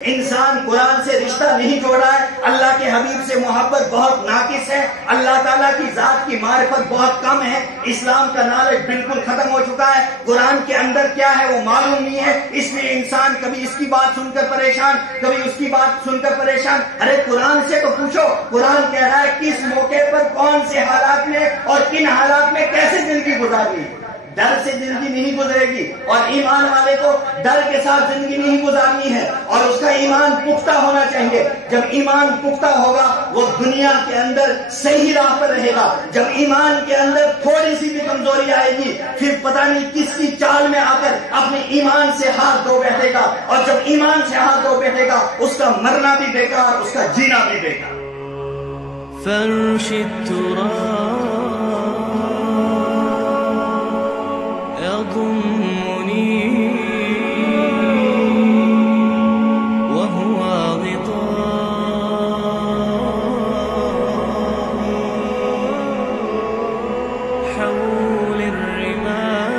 انسان قرآن سے رشتہ نہیں جوڑا ہے، اللہ کے حبیب سے محبت بہت ناقص ہے، اللہ تعالیٰ کی ذات کی معرفت بہت کم ہے، اسلام کا نالج بالکل ختم ہو چکا ہے، قرآن کے اندر کیا ہے وہ معلوم نہیں ہے، اس لیے انسان کبھی اس کی بات سن کر پریشان، کبھی اس کی بات سن کر پریشان۔ ارے قرآن سے تو پوچھو، قرآن کہہ رہا ہے کس موقع پر کون سے حالات میں اور کن حالات میں کیسے زندگی گزارنی ہے۔ ڈر سے زندگی نہیں گزرے گی، اور ایمان والے کو ڈر کے ساتھ زندگی نہیں گزارنی ہے، اور اس کا ایمان پختہ ہونا چاہیے۔ جب ایمان پختہ ہوگا وہ دنیا کے اندر صحیح راہ پر رہے گا۔ جب ایمان کے اندر تھوڑی سی بھی کمزوری آئے گی پھر پتہ نہیں کس کی چال میں آ کر اپنے ایمان سے ہاتھ دھو بیٹھے گا، اور جب ایمان سے ہاتھ دھو بیٹھے گا اس کا مرنا بھی بیکار، اس کا جینا بھی بیکار۔ يضمني وهو غطاء حول الرمال۔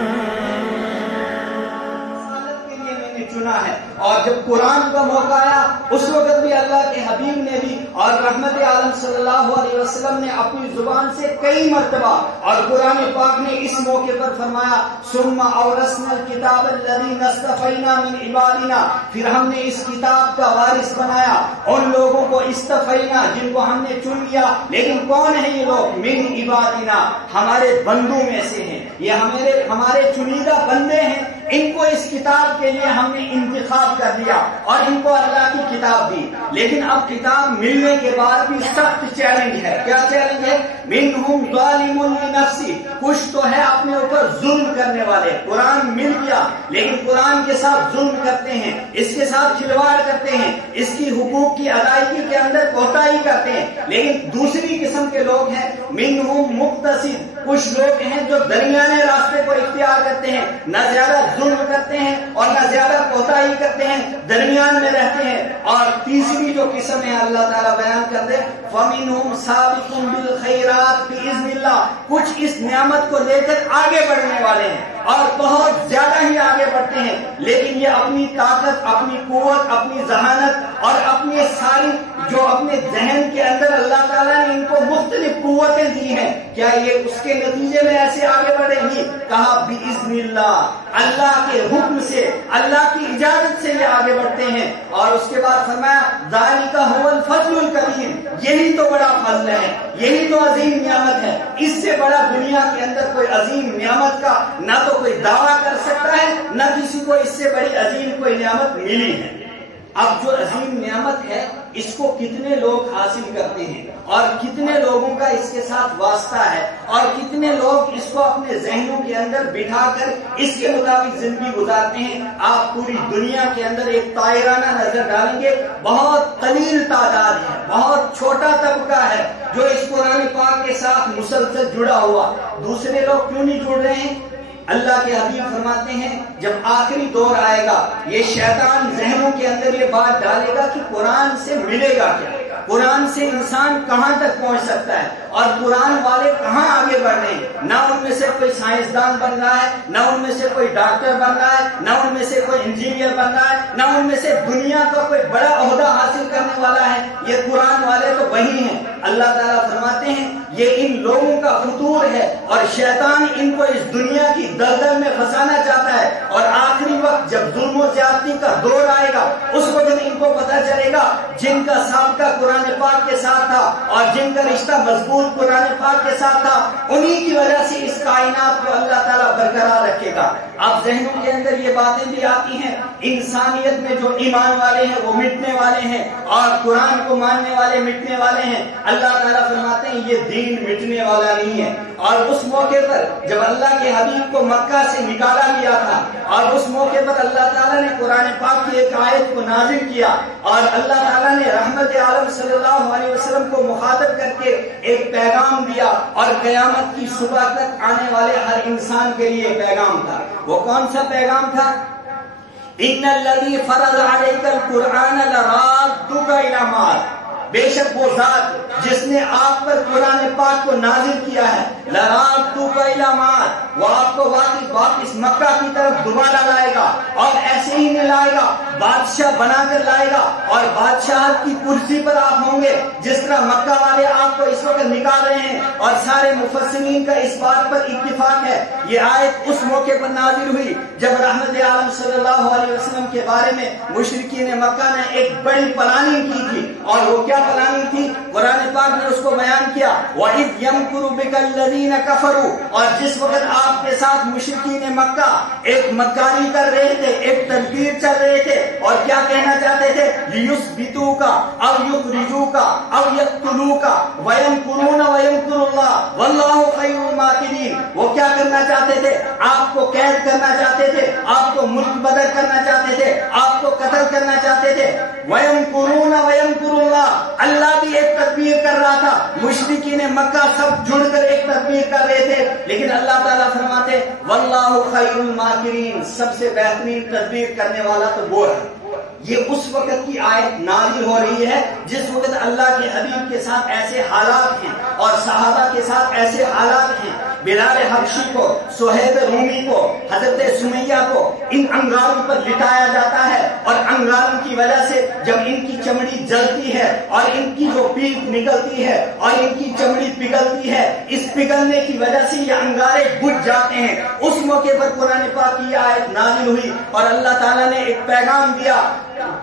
رسالت کے لیے میں نے چنا ہے، اور جب قرآن کا موقع آیا اس وقت بھی اللہ کے حبیب نے بھی اور رحمت عالم صلی اللہ علیہ وسلم نے اپنی زبان سے کئی مرتبہ، اور قرآن پاک نے اس موقع پر فرمایا ثم اورثنا الکتاب الذین اصطفینا من عبادنا، پھر ہم نے اس کتاب کا وارث بنایا ان لوگوں کو، استفینا جن کو ہم نے چن لیا، لیکن کون ہیں یہ لوگ؟ من عبادنا، ہمارے بندوں میں سے ہیں، یہ ہمارے چنیدہ بندے ہیں، ان کو اس کتاب کے لیے ہم نے انتخاب کر دیا اور ان کو اللہ کی کتاب دی۔ لیکن اب کتاب ملنے کے بعد بھی سخت چیلنج ہے۔ کیا چیلنج ہے؟ منہم ظالم لنفسی، کچھ تو ہے اپنے اوپر ظلم کرنے والے۔ قرآن مل گیا لیکن قرآن کے ساتھ ظلم کرتے ہیں، اس کے ساتھ کھلواڑ کرتے ہیں، اس کی حقوق کی ادائیگی کے اندر کوتاہی کرتے ہیں۔ لیکن دوسری قسم کے لوگ ہیں منہم مقتصد، کچھ لوگ ہیں جو درمیانے راستے کو اختیار کرتے ہیں، نہ زیادہ ظلم کرتے ہیں اور نہ زیادہ کوتاہی کرتے ہیں، درمیان میں رہتے ہیں۔ اور تیسری جو قسم ہے اللہ تعالیٰ بیان کرتے ہیں فَمِنْهُمْ سَابِقٌ بِالْخَيْرَاتِ بِإِذْنِ اللَّهِ، کچھ اس نعمت کو لے کر آگے بڑھنے والے ہیں اور بہت زیادہ ہی آگے بڑھتے ہیں، لیکن یہ اپنی طاقت، اپنی قوت، اپنی ذہانت اور اپنی ساری جو اپنے ذہن کے اندر اللہ تعالیٰ نے ان کو مختلف قوتیں دی ہیں، کیا یہ اس کے نتیجے میں ایسے آگے بڑھیں گی؟ کہا بِإِذْنِ اللَّهِ، اللہ کے حکم سے، اللہ کی اجازت سے یہ آگے بڑھتے ہیں۔ اور اس کے بعد فرمایا ذَلِكَ هُوَ الْفَضْلُ الْكَبِيرُ، یہی تو بڑا فضل ہے، یہی تو عظیم نعمت ہے، اس سے بڑا دنیا کے اندر کوئی عظیم نعمت کا نہ تو کوئی دعویٰ کر سکتا ہے، نہ کسی کو اس سے بڑی عظیم کوئی نعمت ملی ہے۔ اب جو عظیم نعمت ہے اس کو کتنے لوگ حاصل کرتے ہیں اور کتنے لوگوں کا اس کے ساتھ واسطہ ہے، اور کتنے لوگ اس کو اپنے ذہنوں کے اندر بٹھا کر اس کے مطابق زندگی گزارتے ہیں۔ آپ پوری دنیا کے اندر ایک طائرانہ نظر ڈالیں گے، بہت قلیل تعداد ہے، بہت چھوٹا طبقہ ہے جو اس قرآن پاک کے ساتھ مسلسل جڑا ہوا۔ دوسرے لوگ کیوں نہیں جڑ رہے ہیں؟ اللہ کے حبیب فرماتے ہیں جب آخری دور آئے گا یہ شیطان ذہنوں کے اندر یہ بات ڈالے گا کہ قرآن سے ملے گا کیا، قرآن سے انسان کہاں تک پہنچ سکتا ہے، اور قرآن والے کہاں آگے بڑھ رہے ہیں۔ نہ ان میں سے کوئی سائنسدان بن رہا ہے، نہ ان میں سے کوئی ڈاکٹر بن رہا ہے، نہ ان میں سے کوئی انجینئر بن رہا ہے، نہ ان میں سے دنیا کا کوئی بڑا عہدہ حاصل کرنے والا ہے۔ یہ قرآن والے تو وہی ہیں۔ اللہ تعالیٰ فرماتے ہیں یہ ان لوگوں کا فطور ہے، اور شیطان ان کو اس دنیا کی دلدل میں پھنسانا چاہتا ہے، اور آخری وقت جب ظلم و زیادتی کا دور آئے گا اس وقت ان کو پتہ چلے گا جن کا سابقہ قرآن پاک کے ساتھ تھا اور جن کا رشتہ مضبوط قرآن پاک کے ساتھ تھا، انہی کی وجہ سے اس کائنات کو اللہ تعالیٰ برقرار رکھے گا۔ اب ذہنوں کے اندر یہ باتیں بھی آتی ہیں، انسانیت میں جو ایمان والے ہیں وہ مٹنے والے ہیں اور قرآن کو ماننے والے مٹنے والے ہیں۔ اللہ تعالیٰ فرماتے ہیں یہ دین مٹنے والا نہیں ہے۔ اور اس موقع پر جب اللہ کے حبیب کو مکہ سے نکالا گیا تھا اور اس موقع پر اللہ تعالیٰ نے قرآن پاک کی ایک آیت کو نازل کیا، اور اللہ تعالیٰ نے رحمت عالم صلی اللہ علیہ وسلم کو مخاطب کر کے ایک پیغام دیا، اور قیامت کی صبح تک آنے والے ہر انسان کے لیے پیغام تھا۔ وہ کون سا پیغام تھا؟ ان الذی فرض علیک القرآن لرادک الی معاد، بے شک وہ ذات جس نے آپ پر قرآن پاک کو نازل کیا ہے، لَرَادُّكَ إِلَىٰ مَعَادٍ، وہ آپ کو واپس مکہ کی طرف دوبارہ لائے گا، اور ایسے ہی نہیں لائے گا، بادشاہ بنا کر لائے گا، اور بادشاہت کی کرسی پر آپ ہوں گے جس طرح مکہ والے آپ کو اس وقت نکال رہے ہیں۔ اور سارے مفسرین کا اس بات پر اتفاق ہے، یہ آیت اس موقع پر نازل ہوئی جب رحمت عالم صلی اللہ علیہ وسلم کے بارے میں مشرکین مکہ نے ایک بڑی پلاننگ کی تھی، اور وہ کیا پلاننگ تھی؟ قرآن پاک نے اس کو بیان کیا، وَإِذْ يَمْكُرُ بِكَ الَّذِينَ كَفَرُوا، اور جس وقت آپ کے ساتھ مشرکین مکہ ایک مکاری کر رہے تھے، ایک تدبیر چل رہے تھے، اور کیا کہنا چاہتے تھے؟ لِيُثْبِتُوكَ أَوْ يُخْرِجُوكَ أَوْ يَقْتُلُوكَ وَيَمْكُرُونَ وَيَمْكُرُ اللَّهُ وَاللَّهُ خَيْرُ الْمَاكِرِينَ۔ وہ کیا کرنا چاہتے تھے؟ آپ کو قید کرنا چاہتے تھے، آپ کو ملک بدر کرنا چاہتے تھے، آپ کو قتل کرنا چاہتے تھے۔ وَيَمْكُرُونَ وَيَمْكُرُ اللَّهُ، اللہ بھی ایک تدبیر کر رہا تھا، مشرکین مکہ سب جڑ کر ایک تدبیر کر رہے تھے، لیکن اللہ تعالیٰ فرماتے وَاللَّهُ خَيْرُ الْمَاكِرِينَ، سب سے بہترین تدبیر کرنے والا تو وہ ہے۔ یہ اس وقت کی آیت نازل ہو رہی ہے جس وقت اللہ کے حبیب کے ساتھ ایسے حالات ہیں اور صحابہ کے ساتھ ایسے حالات ہیں۔ بلال حبشی کو، صہیب رومی کو، حضرت سمیہ کو ان انگاروں پر لٹایا جاتا ہے، اور انگاروں کی وجہ سے جب ان کی چمڑی جلتی ہے اور ان کی جو پیٹ نکلتی ہے اور ان کی چمڑی پگھلتی ہے، اس پگھلنے کی وجہ سے یہ انگارے بجھ جاتے ہیں۔ اس موقع پر قرآن پاک کی آیت نازل ہوئی اور اللہ تعالیٰ نے ایک پیغام دیا،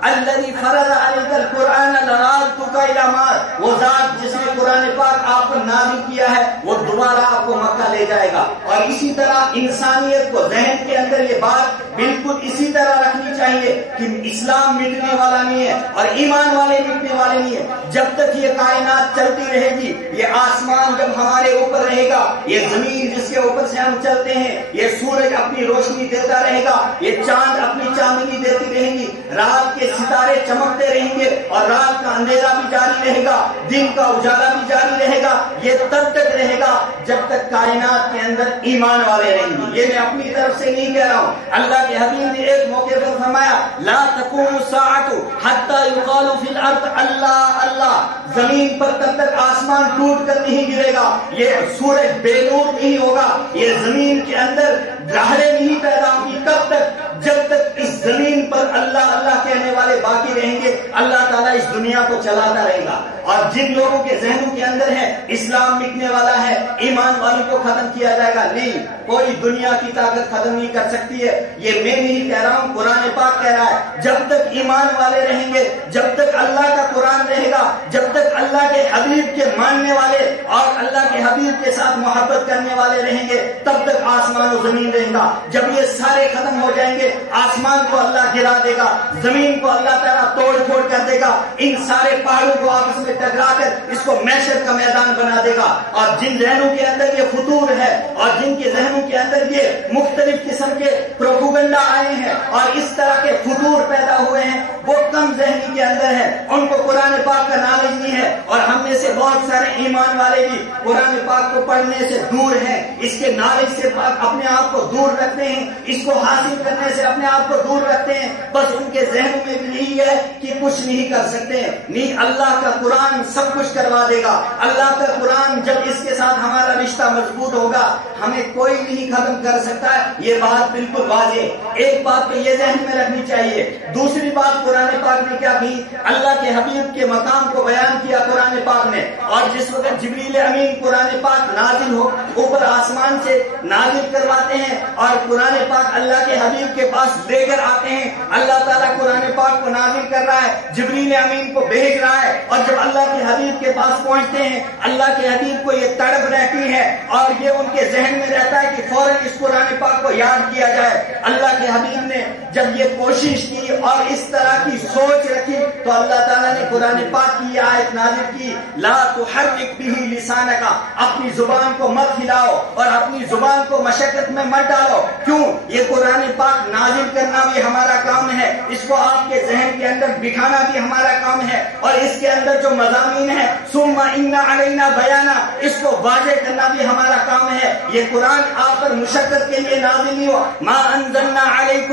الذی فرض علیک القرآن لرادک الی معاد، وہ ذات جس نے قرآن پاک آپ پر نازل کیا ہے وہ دوبارہ آپ کو مکہ لے جائے گا۔ اور اسی طرح انسانیت کو ذہن کے اندر یہ بات بالکل اسی طرح رکھنی چاہیے کہ اسلام مٹنے والا نہیں ہے اور ایمان والے مٹنے والے نہیں ہے۔ جب تک یہ کائنات چلتی رہے گی، یہ آسمان جب ہمارے اوپر رہے گا، یہ زمین جس کے اوپر سے ہم چلتے ہیں، یہ سورج اپنی روشنی دیتا رہے گا، یہ چاند اپنی چاندنی دیتی رہے گی، رات کے ستارے چمکتے رہیں گے اور رات کا اندھیرا بھی جاری رہے گا، دن کا اجالا بھی جاری رہے گا۔ یہ تب تک رہے گا جب تک کائنات کے اندر ایمان والے رہیں گے۔ یہ میں اپنی طرف سے نہیں کہہ رہا ہوں، اللہ کے حبیب نے ایک موقع پر فرمایا لا تقوم الساعۃ حتی یقال فی الارض اللہ اللہ، زمین پر تب تک آسمان ٹوٹ کر نہیں گرے گا، یہ سورج بے نور نہیں ہوگا، یہ زمین کے اندر لہریں نہیں پیدا ہوں گی، کب تک؟ جب تک اس زمین پر اللہ اللہ کہنے والے باقی رہیں گے، اللہ تعالیٰ اس دنیا کو چلاتا رہے گا۔ اور جن لوگوں کے ذہنوں کے اندر ہے اسلام مٹنے والا ہے، ایمان والوں کو ختم کیا جائے گا، نہیں، کوئی دنیا کی طاقت ختم نہیں کر سکتی ہے۔ یہ میں نہیں کہہ رہا ہوں، قرآن پاک کہہ رہا ہے، جب تک ایمان والے رہیں گے، جب تک اللہ کا قرآن رہے گا، جب تک اللہ کے حبیب کے ماننے والے اور اللہ کے حبیب کے ساتھ محبت کرنے والے رہیں گے، تب تک آسمان و زمین رہے گا۔ جب یہ سارے ختم ہو جائیں گے، آسمان کو اللہ گرا دے گا، زمین کو اللہ تعالیٰ توڑ پھوڑ کر دے گا، ان سارے پہاڑوں کو آپس میں ٹکرا کر اس کو محشر کا میدان بنا دے گا۔ اور جن ذہنوں کے اندر یہ فطور ہے اور جن کے ذہنوں کے اندر یہ مختلف قسم کے پروپیگنڈا آئے ہیں اور اس طرح کے فطور پیدا ہوئے ہیں، وہ کم ذہنی کے اندر ہے، ان کو قرآن پاک کا نالج نہیں ہے۔ اور ہم میں سے بہت سارے ایمان والے بھی قرآن پاک کو پڑھنے سے دور ہیں، اس کے نالج سے اپنے آپ کو دور رکھتے ہیں، اس کو حاصل کرنے سے اپنے آپ کو دور رکھتے ہیں۔ بس ان کے ذہنوں میں بھی یہی ہے کہ کچھ نہیں کر سکتے ہیں، نہیں، اللہ کا قرآن سب کچھ کروا دے گا۔ اللہ کا قرآن جب اس کے ساتھ ہمارا رشتہ مضبوط ہوگا، ہمیں کوئی نہیں ختم کر سکتا ہے، یہ بات بالکل واضح۔ ایک بات تو یہ ذہن میں رکھنی چاہیے۔ دوسری بات قرآن پاک نے کیا کی؟ اللہ کے حبیب کے مقام کو بیان کیا قرآن پاک نے۔ اور جس وقت جبریل امین قرآن پاک نازل ہو، اوپر آسمان سے نازل کرواتے ہیں اور قرآن پاک اللہ کے حبیب کے پاس لے کر آتے ہیں، اللہ تعالیٰ قرآن پاک کو نازل کر رہا ہے، جبریل امین کو بھیج رہا ہے، اور جب اللہ کے حبیب کے پاس پہنچتے ہیں، اللہ کے حبیب کو یہ تڑپ رہتی ہے اور یہ ان کے ذہن میں رہتا ہے کہ فوراً اس قرآن پاک کو یاد کیا جائے۔ اللہ کے حبیب نے جب یہ کوشش کی اور اس طرح کی سوچ رکھی تو اللہ تعالیٰ نے قرآن پاک کی یہ آیت نازل کی، لا تحرک بہ لسانک، اپنی زبان کو مت ہلاؤ اور اپنی زبان کو مشقت میں مت ڈالو۔ کیوں؟ یہ قرآن پاک نازل کرنا بھی ہمارا کام ہے، اس کو آپ کے ذہن کے اندر بٹھانا بھی ہمارا کام ہے، اور اس کے اندر جو مضامین ہے ثم ان علینا بیانا، اس کو واضح کرنا بھی ہمارا کام ہے۔ یہ قرآن آپ پر مشقت کے لیے نازل نہیں ہوا، ما انزلنا علیک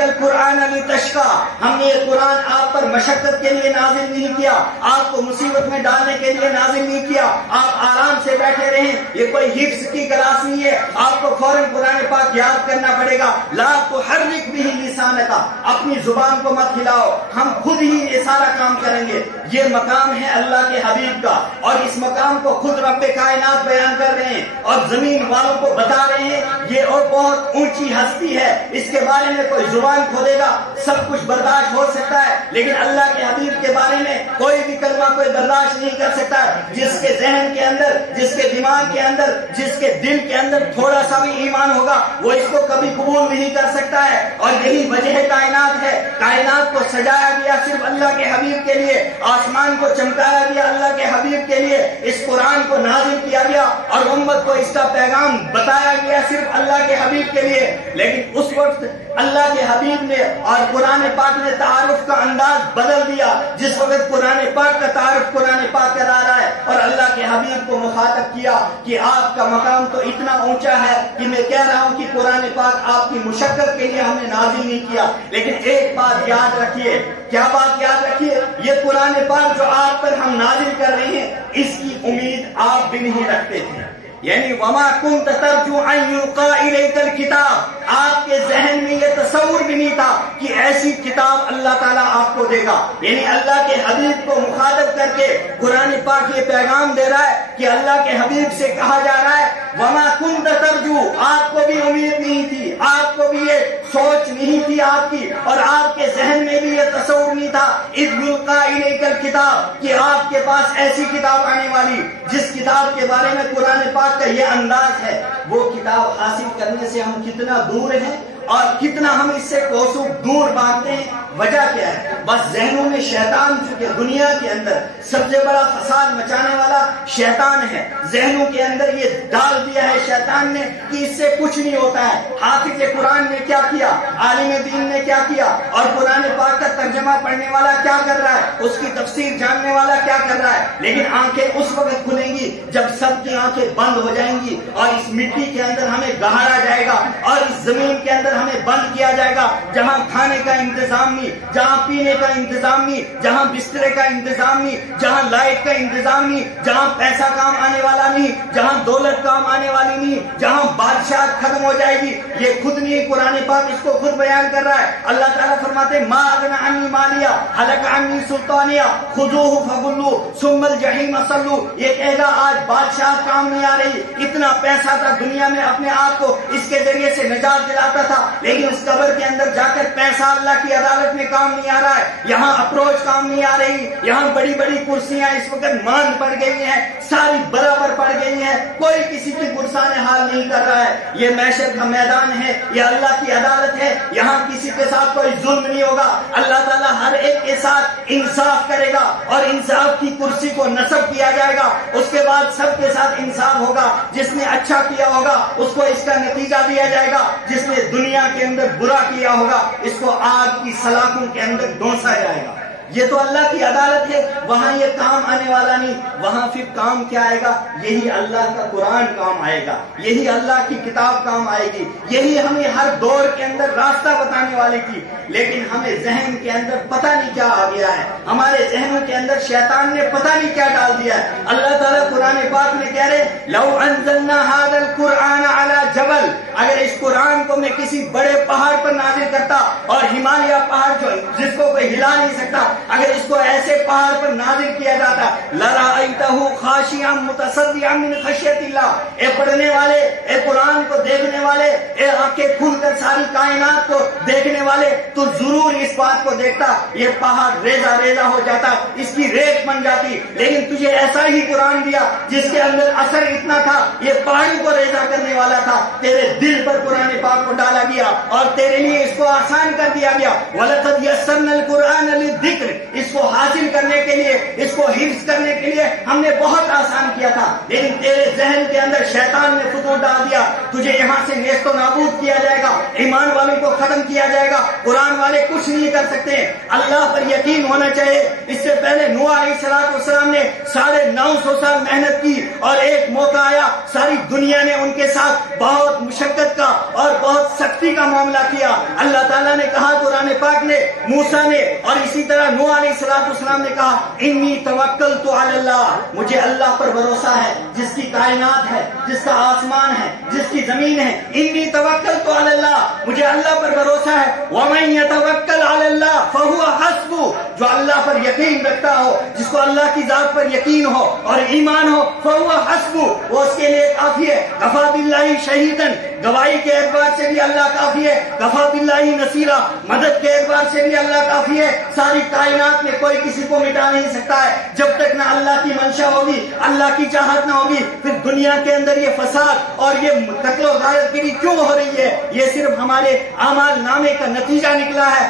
القرآن لتشقی، ہم نے یہ قرآن آپ پر مشقت مشقت کے لیے نازل نہیں کیا، آپ کو مصیبت میں ڈالنے کے لیے نازل نہیں کیا، آپ آرام سے بیٹھے رہیں، یہ کوئی حفظ کی کلاس نہیں ہے، آپ کو فوراً قرآن پاک یاد کرنا پڑے گا۔ لا تحرک به لسانک، اپنی زبان کو مت ہلاؤ، ہم خود ہی یہ سارا کام کریں گے۔ یہ مقام ہے اللہ کے حبیب کا، اور اس مقام کو خود رب کائنات بیان کر رہے ہیں اور زمین والوں کو بتا رہے ہیں یہ اور بہت اونچی ہستی ہے، اس کے بارے میں کوئی زبان کھولے گا سب کچھ برداشت ہو سکتا ہے، لیکن اللہ کے حبیب کے بارے میں کوئی بھی کلمہ کوئی برداشت نہیں کر سکتا۔ جس کے ذہن کے اندر، جس کے دماغ کے اندر، جس کے دل کے اندر تھوڑا سا بھی ایمان ہوگا وہ اس کو کبھی قبول نہیں کر سکتا ہے، اور یہی وجہ کائنات ہے۔ کائنات کو سجایا گیا صرف اللہ کے حبیب کے لیے، آسمان کو چمکایا گیا اللہ کے حبیب کے لیے، اس قرآن کو نازل کیا گیا اور امت کو اس کا پیغام بتایا گیا صرف اللہ کے حبیب کے لیے۔ لیکن اس وقت اللہ کے حبیب نے اور قرآن پاک نے تعارف کا انداز بدل دیا۔ جس وقت قرآن پاک کا تعارف قرآن پاک کرا رہا ہے اور اللہ کے حبیب کو مخاطب کیا کہ آپ کا مقام تو اتنا اونچا ہے کہ میں کہہ رہا ہوں کہ قرآن پاک آپ کی مشقت کے لیے ہم نے نازل نہیں کیا، لیکن ایک بات یاد رکھیے۔ کیا بات یاد رکھیے؟ یہ قرآن پاک جو آپ پر ہم نازل کر رہے ہیں اس کی امید آپ بھی نہیں رکھتے تھے، یعنی وما كنت ترجو ان يلقى اليك الكتاب، آپ کے ذہن میں یہ تصور بھی نہیں تھا کہ ایسی کتاب اللہ تعالیٰ آپ کو دے گا۔ یعنی اللہ کے حبیب کو مخاطب کر کے قرآن پاک یہ پیغام دے رہا ہے کہ اللہ کے حبیب سے کہا جا رہا ہے وما كنت ترجو، آپ کو بھی امید نہیں تھی، آپ کو بھی یہ سوچ نہیں تھی آپ کی، اور آپ کے ذہن میں بھی یہ تصور نہیں تھا اذ يلقى اليك الكتاب کہ آپ کے پاس ایسی کتاب آنے والی جس کتاب کے بارے میں قرآن پاک کا یہ انداز ہے۔ وہ کتاب حاصل کرنے سے ہم کتنا دور ہیں اور کتنا ہم اس سے کوسوں دور بھاگتے ہیں۔ وجہ کیا ہے؟ بس ذہنوں میں شیطان، چونکہ دنیا کے اندر سب سے بڑا فساد مچانے والا شیطان ہے، ذہنوں کے اندر یہ ڈال دیا ہے شیطان نے کہ اس سے کچھ نہیں ہوتا ہے۔ حافظ قرآن نے کیا کیا، عالم دین نے کیا کیا، اور قرآن پاک کا ترجمہ پڑھنے والا کیا کر رہا ہے، اس کی تفسیر جاننے والا کیا کر رہا ہے، لیکن آنکھیں اس وقت کھلیں گی جب سب کی آنکھیں بند ہو جائیں گی اور اس مٹی کے اندر ہمیں گہاڑا جائے گا اور اس زمین کے اندر ہمیں بند کیا جائے گا، جہاں کھانے کا انتظام نہیں، جہاں پینے کا انتظام نہیں، جہاں بسترے کا انتظام نہیں، جہاں لائٹ کا انتظام نہیں، جہاں پیسہ کام آنے والا نہیں، جہاں دولت کام آنے والی نہیں، جہاں بادشاہت ختم ہو جائے گی۔ یہ خود نہیں، قرآن پاک اس کو خود بیان کر رہا ہے۔ اللہ تعالیٰ فرماتے ما اغنی عنی مالیہ ہلک عنی سلطانیہ خذوہ فغلوہ ثم الجحیم صلوہ، یہ کہے گا آج بادشاہت کام نہیں آ رہی، اتنا پیسہ تھا دنیا میں اپنے آپ کو اس کے ذریعے سے نجات دلاتا تھا، لیکن اس قبر کے اندر جا کر پیسہ اللہ کی عدالت میں کام نہیں آ رہا ہے، یہاں اپروچ کام نہیں آ رہی، یہاں بڑی بڑی کرسیاں اس وقت مان پڑ گئی ہیں، ساری برابر پڑ گئی ہیں، کوئی کسی کی پرسان حال نہیں کر رہا ہے۔ یہ محشر کا میدان ہے، یہ اللہ کی عدالت ہے، یہاں کسی کے ساتھ کوئی ظلم نہیں ہوگا، اللہ تعالیٰ ہر ایک کے ساتھ انصاف کرے گا اور انصاف کی کرسی کو نصب کیا جائے گا، اس کے بعد سب کے ساتھ انصاف ہوگا، جس نے اچھا کیا ہوگا اس کو اس کا نتیجہ دیا جائے گا، جس نے دنیا کے اندر برا کیا ہوگا اس کو آگ کی سلاخوں کے اندر ڈونسا جائے گا۔ یہ تو اللہ کی عدالت ہے، وہاں یہ کام آنے والا نہیں، وہاں پھر کام کیا آئے گا؟ یہی اللہ کا قرآن کام آئے گا، یہی اللہ کی کتاب کام آئے گی، یہی ہمیں ہر دور کے اندر راستہ بتانے والے کی۔ لیکن ہمیں ذہن کے اندر پتہ نہیں کیا آ گیا ہے، ہمارے ذہنوں کے اندر شیطان نے پتہ نہیں کیا ڈال دیا ہے۔ اللہ تعالیٰ قرآن پاک میں کہہ رہے لو انزلنا هذا القرآن على جبل، اگر اس قرآن کو میں کسی بڑے پہاڑ پر نازل کرتا، اور ہمالیہ پہاڑ جو جس کو کوئی ہلا نہیں سکتا، اگر اس کو ایسے پہاڑ پر نازل کیا جاتا لرأیتہ خاشعا متصدعا من خشیۃ اللہ، اے پڑھنے والے، اے قرآن کو دیکھنے والے، اے آنکھیں کھل کر ساری کائنات کو دیکھنے والے، تو ضرور اس بات کو دیکھتا یہ پہاڑ ریزہ ریزہ ہو جاتا، اس کی ریت بن جاتی، لیکن تجھے ایسا ہی قرآن دیا جس کے اندر اثر اتنا تھا یہ پہاڑی کو ریزہ کرنے والا تھا، تیرے دل پر قرآن پاک کو ڈالا گیا اور تیرے لیے اس کو آسان کر دیا گیا۔ وَلَقَدْ يَسَّرْنَا الْقُرْآنَ لِلذِّكْرِ، اس کو حاصل کرنے کے لیے، اس کو حفظ کرنے کے لیے ہم نے بہت آسان کیا تھا، لیکن تیرے ذہن کے اندر شیطان نے فطور ڈال دیا، تجھے یہاں سے نیست و نابود کیا جائے گا، ایمان والوں کو ختم کیا جائے گا، قرآن والے کچھ نہیں کر سکتے۔ اللہ پر یقین ہونا چاہیے۔ اس سے پہلے نوح علیہ السلام نے 950 سال محنت کی، اور ایک موقع آیا ساری دنیا نے ان کے ساتھ بہت مشقت کا اور بہت سختی کا معاملہ کیا۔ اللہ تعالیٰ نے کہا قرآن پاک نے، موسیٰ نے، اور اسی طرح نوح علیہ السلام نے کہا انی توکلت علی اللہ، مجھے اللہ پر بھروسہ ہے جس کی کائنات ہے، جس کا آسمان ہے، جس کی زمین ہے۔ انی توکلت علی اللہ، مجھے اللہ پر بھروسہ ہے۔ ومن یتوکل علی اللہ فہو حسبہ، جو اللہ پر یقین رکھتا ہو، جس کو اللہ کی ذات پر یقین ہو اور ایمان ہو، فہو حسبہ، وہ اس کے لیے کافی ہے۔ کفی باللہ شہیداً، گواہی کے اعتبار سے بھی اللہ کافی ہے۔ کفی باللہ نصیرا، مدد کے اعتبار سے بھی اللہ کافی ہے۔ ساری کائنات میں کوئی کسی کو مٹا نہیں سکتا ہے جب تک نہ اللہ کی منشا ہوگی، اللہ کی چاہت نہ ہوگی۔ پھر دنیا کے اندر یہ فساد اور یہ قتل و غارت گری کیوں ہو رہی ہے؟ یہ صرف ہمارے اعمال نامے کا نتیجہ نکلا ہے۔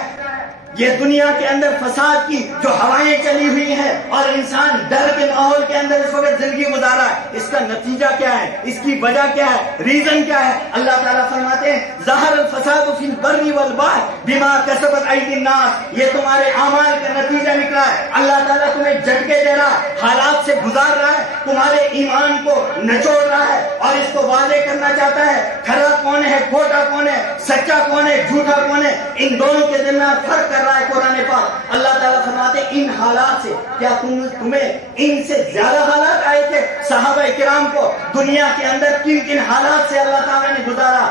یہ دنیا کے اندر فساد کی جو ہوائیں چلی ہوئی ہیں اور انسان ڈر کے ماحول کے اندر اس وقت زندگی گزارا ہے، اس کا نتیجہ کیا ہے؟ اس کی وجہ کیا ہے؟ ریزن کیا ہے؟ اللہ تعالیٰ فرماتے ہیں ظہر الفساد فی البر والبحر بما کسبت ایدی الناس، یہ تمہارے اعمال کا نتیجہ نکلا ہے۔ اللہ تعالیٰ تمہیں جھٹکے دے رہا ہے، حالات سے گزار رہا ہے، تمہارے ایمان کو نچوڑ رہا ہے اور اس کو واضح کرنا چاہتا ہے کھرا کون ہے، کھوٹا کون ہے، سچا کون ہے، جھوٹا کون ہے۔ ان دونوں کے درمیان فرق کر رہا ہے قرآن پاک۔ اللہ تعالیٰ فرماتے ان حالات سے، کیا تمہیں ان سے زیادہ حالات آئے تھے؟ صحابہ کرام کو دنیا کے اندر کن کن حالات سے اللہ تعالیٰ نے گزارا۔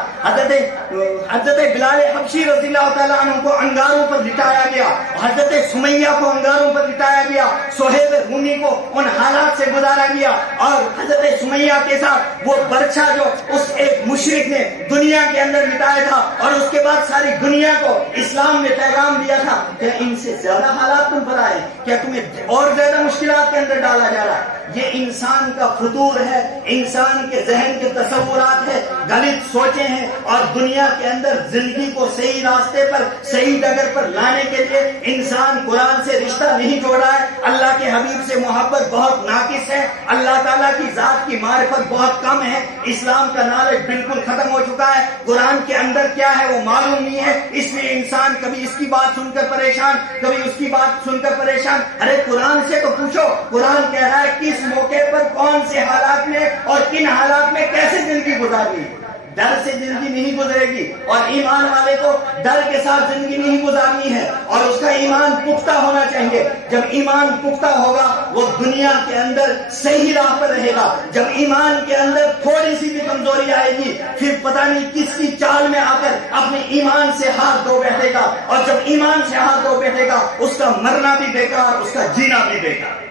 حضرت بلال حبشی رضی اللہ تعالیٰ عنہ کو انگاروں پر لٹایا گیا، حضرت سمیہ کو انگاروں پر لٹایا گیا، صہیب رومی کو ان حالات سے گزارا گیا، اور حضرت سمیہ کے ساتھ وہ برچھا جو اس ایک مشرک نے دنیا کے اندر مٹایا تھا اور اس کے بعد ساری دنیا کو اسلام میں پیغام دیا تھا، کیا ان سے زیادہ حالات تم پر آئے؟ کیا تمہیں اور زیادہ مشکلات کے اندر ڈالا جا رہا ہے؟ یہ انسان کا فطور ہے، انسان کے ذہن کے تصورات ہے، غلط سوچیں ہیں، اور دنیا کے اندر زندگی کو صحیح راستے پر، صحیح ڈگر پر لانے کے لیے انسان قرآن سے رشتہ نہیں جوڑا ہے، اللہ کے حبیب سے محبت بہت ناقص ہے، اللہ تعالیٰ کی ذات کی معرفت بہت کم ہے، اسلام کا نالج بالکل ختم ہو چکا ہے، قرآن کے اندر کیا ہے وہ معلوم نہیں ہے، اس لیے انسان کبھی اس کی بات سن کر پریشان، کبھی اس کی بات سن کر پریشان۔ ارے قرآن سے تو پوچھو، قرآن کہہ رہا ہے کس موقع پر کون سے حالات میں اور کن حالات میں کیسے زندگی گزارنی ہے۔ ڈر سے زندگی نہیں گزرے گی، اور ایمان والے کو ڈر کے ساتھ زندگی نہیں گزارنی ہے، اور اس کا ایمان پختہ ہونا چاہیے۔ جب ایمان پختہ ہوگا وہ دنیا کے اندر صحیح راہ پر رہے گا۔ جب ایمان کے اندر تھوڑی سی بھی کمزوری آئے گی، پھر پتہ نہیں کس کی چال میں آ کر اپنے ایمان سے ہاتھ دھو بیٹھے گا، اور جب ایمان سے ہاتھ دھو بیٹھے گا اس کا مرنا بھی بیکار، اس کا جینا بھی بیکار۔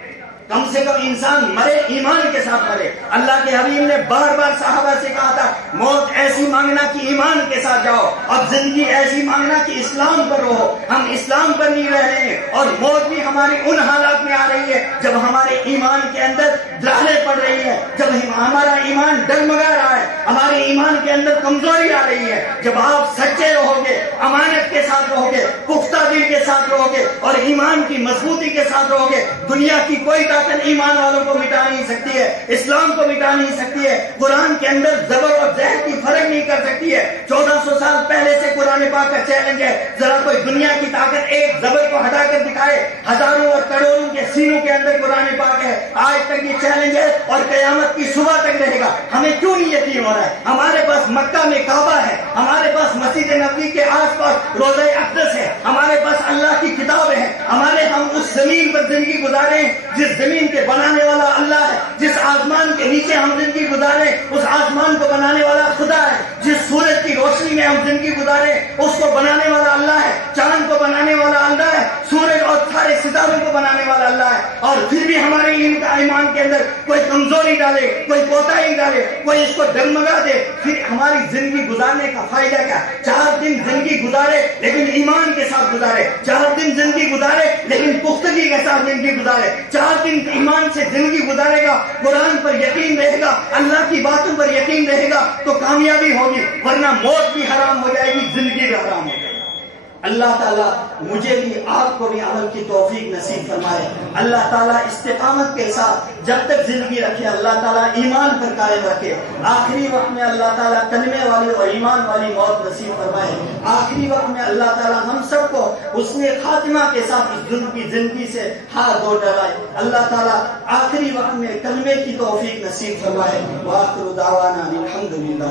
کم سے کم انسان مرے ایمان کے ساتھ مرے۔ اللہ کے حبیب نے بار بار صحابہ سے کہا تھا موت ایسی مانگنا کہ ایمان کے ساتھ جاؤ، اب زندگی ایسی مانگنا کہ اسلام پر رہو۔ ہم اسلام پر نہیں رہ رہے ہیں، اور موت بھی ہماری ان حالات میں آ رہی ہے جب ہمارے ایمان کے اندر درالیں پڑ رہی ہے، جب ہمارا ایمان ڈگمگا رہا ہے، ہمارے ایمان کے اندر کمزوری آ رہی ہے۔ جب آپ سچے رہو گے، امانت کے ساتھ رہو گے، پختہ دل کے ساتھ رہو گے، اور ایمان کی مضبوطی کے ساتھ رہو گے، دنیا کی کوئی ایمان والوں کو مٹا نہیں سکتی ہے، اسلام کو مٹا نہیں سکتی ہے، قرآن کے اندر زبر اور زہر کی فرق نہیں کر سکتی ہے۔ 1400 سال پہلے سے قرآن پاک کا چیلنج ہے، ذرا کوئی دنیا کی طاقت ایک زبر کو ہٹا کر دکھائے۔ ہزاروں اور کروڑوں کے سینوں کے اندر قرآن پاک ہے، آج تک یہ چیلنج ہے اور قیامت کی صبح تک رہے گا۔ ہمیں کیوں نہیں یقین ہو رہا ہے؟ ہمارے پاس مکہ میں کعبہ ہے، ہمارے پاس مسجد نبوی کے آس پاس روضہ اقدس ہے، ہمارے پاس اللہ کی کتاب ہے، ہم اس زمین پر زندگی گزارے ہیں جس زمین کے بنانے والا اللہ ہے، جس آسمان کے نیچے ہم زندگی گزارے اس آسمان کو بنانے والا خدا ہے، جس سورج کی روشنی میں ہم زندگی گزارے اس کو بنانے والا اللہ ہے، چاند کو بنانے والا اللہ ہے، سورج اور سارے ستاروں کو بنانے والا اللہ ہے، اور پھر بھی ہمارے ایمان کے اندر کوئی کمزوری ڈالے، کوئی کوتاہی ڈالے، کوئی اس کو ڈگمگا دے، پھر ہماری زندگی گزارنے کا فائدہ کیا؟ 4 دن زندگی گزارے لیکن ایمان کے ساتھ گزارے، 4 دن زندگی گزارے لیکن پختگی کے ساتھ زندگی گزارے، 4 دن ایمان سے زندگی گزارے گا، قرآن پر یقین رہے گا، اللہ کی باتوں پر یقین رہے گا تو کامیابی ہوگی، ورنہ موت بھی حرام ہو جائے گی، زندگی بھی حرام ہو جائے گی۔ اللہ تعالیٰ مجھے بھی آپ کو بھی عمل کی توفیق نصیب فرمائے. اللہ تعالیٰ استقامت کے ساتھ جب تک زندگی رکھے اللہ تعالیٰ ایمان پر قائم رکھے. آخری وقت میں اللہ تعالیٰ کلمے والی اور ایمان والی موت نصیب فرمائے. آخری وقت میں اللہ تعالیٰ ہم سب کو حسن خاتمہ کے ساتھ اس دنیا کی زندگی سے ہاتھ دھو ڈالائے. اللہ تعالیٰ آخری وقت میں کلمے کی توفیق نصیب فرمائے. وآخر دعوانا الحمدللہ.